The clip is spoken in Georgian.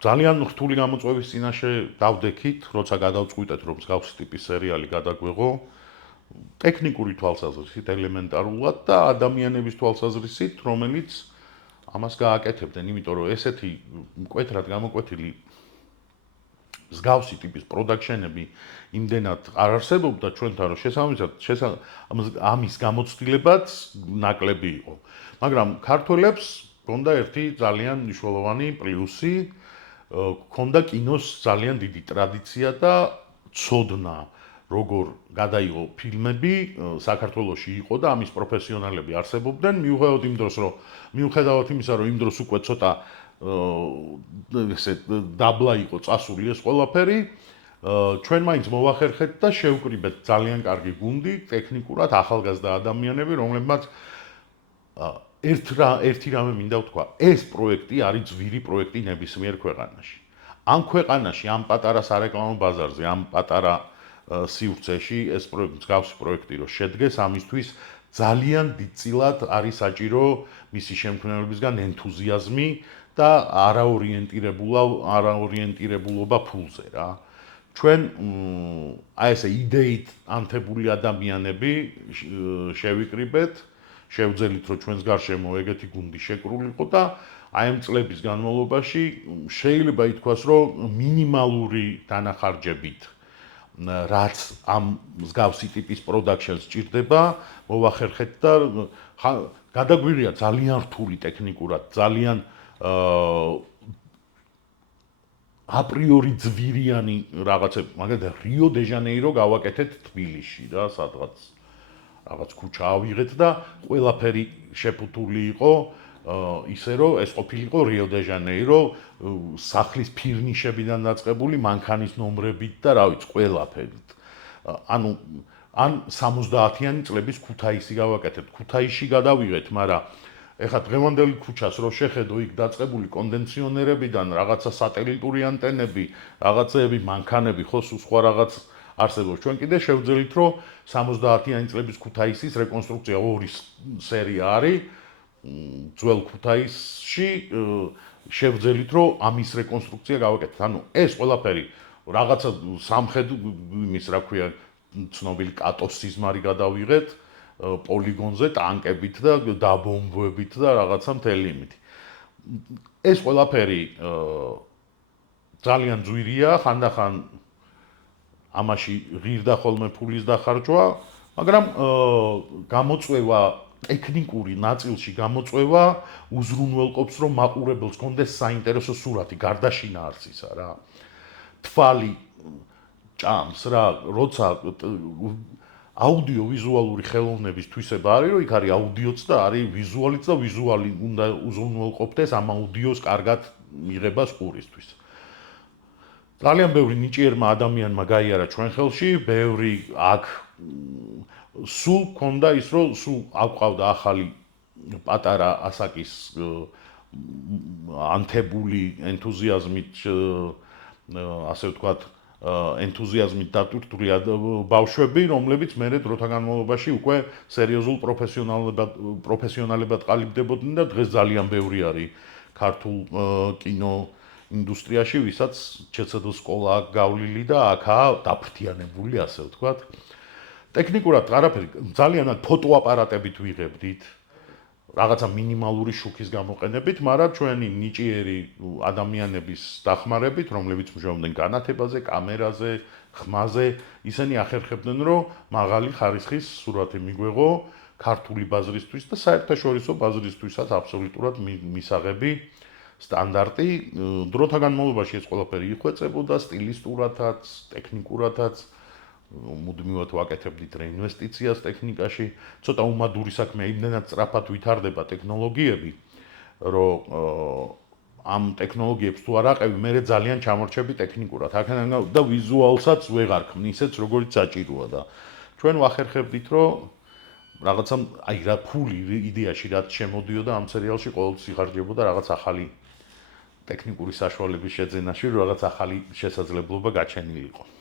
ძალიან რთული გამოწვევის წინაშე დავდექით, როცა გადავწყვიტეთ, რომ მსგავსი ტიპის სერიალი გადაგვეღო, ტექნიკური თვალსაზრისით ელემენტარულად და ადამიანების თვალსაზრისით, რომელიც ამას გააკეთებდნენ, იმიტომ რომ ესეთი მკვეთრად გამოკვეთილი მსგავსი ტიპის პროდაქშენები იმდენად არ არსებობდა ჩვენთან, რომ შესაბამისად ამის გამოცდილებაც ნაკლები იყო. მაგრამ ქართველებს ჰქონდა ერთი ძალიან მნიშვნელოვანი პლუსი, ჰქონდა კინოს ძალიან დიდი ტრადიცია და ცოდნა, როგორ გადაიღო ფილმები, საქართველოში იყო და ამის პროფესიონალები არსებობდნენ, მიუხედავად იმისა, რომ იმ დროს უკვე ცოტა ესე დაბლა იყო წასული ეს ყველაფერი, ჩვენ მაინც მოვახერხეთ და შევკრიბეთ ძალიან კარგი გუნდი, ტექნიკურად ახალგაზრდა ადამიანები, რომლებმაც ერთი რამე მინდა ვთქვა, ეს პროექტი არის ძვირი პროექტი ნებისმიერ ქვეყანაში. ამ ქვეყანაში, ამ პატარა სარეკლამო ბაზარზე, ამ პატარა სივრცეში ეს მსგავსი პროექტი რო შედგეს, ამისთვის ძალიან დიდწილად არის საჭირო მისი შემქმნელებისგან ენთუზიაზმი და არაორიენტირებულობა ფულზე რა. ჩვენ აი ესე იდეით ანთებული ადამიანები შევიკრიბეთ, შევძელით რომ ჩვენს გარშემო ეგეთი გუნდი შეკრულიყო და აი ამ წლების განმავლობაში შეიძლება ითქვას, რომ მინიმალური დანახარჯებით რაც ამ მსგავსი ტიპის პროდაქშენს სჭირდება, მოვახერხეთ და გადაგვირია ძალიან რთული ტექნიკურად, ძალიან აპრიორი ძვირიანი რაღაცები, მაგალითად რიო დე ჟანეირო გავაკეთეთ თბილისში რა, რაღაც ქუჩა ავიღეთ და ყველაფერი შეფუთული იყო, ისე რომ ეს ყოფილიყო რიო დე ჟანეირო, სახლის ფირნიშებიდან დაწყებული მანქანის ნომრებით და რა ვიცი, ყველაფერით. ანუ ან 70-იანი წლების ქუთაისი გავაკეთეთ, ქუთაისში გადავიღეთ, მაგრამ ეხლა დღევანდელი ქუჩას რო შეხედო, იქ დაწყებული კონდენსიონერებიდან რაღაცა სატელიტური ანტენები, რაღაცეები, მანქანები, ხო, სხვა რაღაც არსებობს. ჩვენ კიდე შევძელით, რომ 70-იანი წლების ქუთაისის რეკონსტრუქცია ორი სერია არის. ძველ ქუთაისში შევძელით, რომ ამის რეკონსტრუქცია გავაკეთეთ. ანუ ეს ყველაფერი რაღაცა სამხედრო იმის, რა ქვია, ცნობილი კატოს სიზმარი გადავიღეთ პოლიგონზე ტანკებით და დაბომბვებით და რაღაცა მთელი იმით. ეს ყველაფერი ძალიან ძვირია, ხანდახან ამაში ღირდა ხოლმე ფულის დახარჯვა, მაგრამ გამოწვევა ტექნიკური ნაწილში გამოწვევა უზრუნველყოფს, რომ მაყურებელს კონდეს საინტერესო სურათი გარდა შინაარსისა რა. თვალი ჭამს რა, როცა აუდიო-ვიზუალური ხელოვნების თვისება არის, რომ იქ არის აუდიოც და არის ვიზუალიც და ვიზუალი უნდა უზრუნველყოფდეს ამ აუდიოს კარგად მიღებას ყურისთვის. ძალიან ბევრი ნიჭიერმა ადამიანმა გაიარა ჩვენ ხელში, ბევრი აქ სულ ქონდა ის, რომ სულ აყვავდა ახალი პატარა ასაკის ანთებული ენთუზიაზმით, ასე ვთქვათ, ენთუზიაზმით დატვირთული ბავშვები, რომლებიც მერე დროთა განმავლობაში უკვე სერიოზულ პროფესიონალებად ყალიბდებოდნენ და დღეს ძალიან ბევრი არის ქართულ კინო ინდუსტრიაში, ვისაც ჩცდ სკოლა აქვს გავლილი და აქაა დაფრთიანებული, ასე ვთქვათ. ტექნიკურად არაფერი, ძალიან ფოტოაპარატებით ვიღებდით, რაღაცა მინიმალური შუქის გამოყენებით, მაგრამ ჩვენი ნიჭიერი ადამიანების დახმარებით, რომლებიც მუშაობდნენ განათებაზე, კამერაზე, ხმაზე, ისინი ახერხებდნენ, რომ მაღალი ხარისხის სურათი მიგვეღო ქართული ბაზრისთვის და საერთაშორისო ბაზრისთვისაც აბსოლუტურად მისაღები სტანდარტი. დროთა განმავლობაში ეს ყველაფერი იხვეწებოდა სტილისტურათაც, ტექნიკურათაც. მუდმივად ვაკეთებდით რეინვესტიციას ტექნიკაში, ცოტა უმადური საქმეა, იმდენად სწრაფად ვითარდება ტექნოლოგიები, რომ ამ ტექნოლოგიებს თუ არ აყევი, მე ძალიან ჩამორჩები ტექნიკურად. აქედან და ვიზუალსაც ვეღარ ქმნი ისეთ, როგორც საჭიროა და ჩვენ ვახერხებდით, რომ რაღაცა აი რა ფული იდეაში რაც შემოდიოდა ამ სერიალში ყოველთვის იხარჯებოდა რაღაც ახალი ტექნიკური საშუალების შეძენაში, რომ რაღაც ახალი შესაძლებლობა გაჩენილიყო.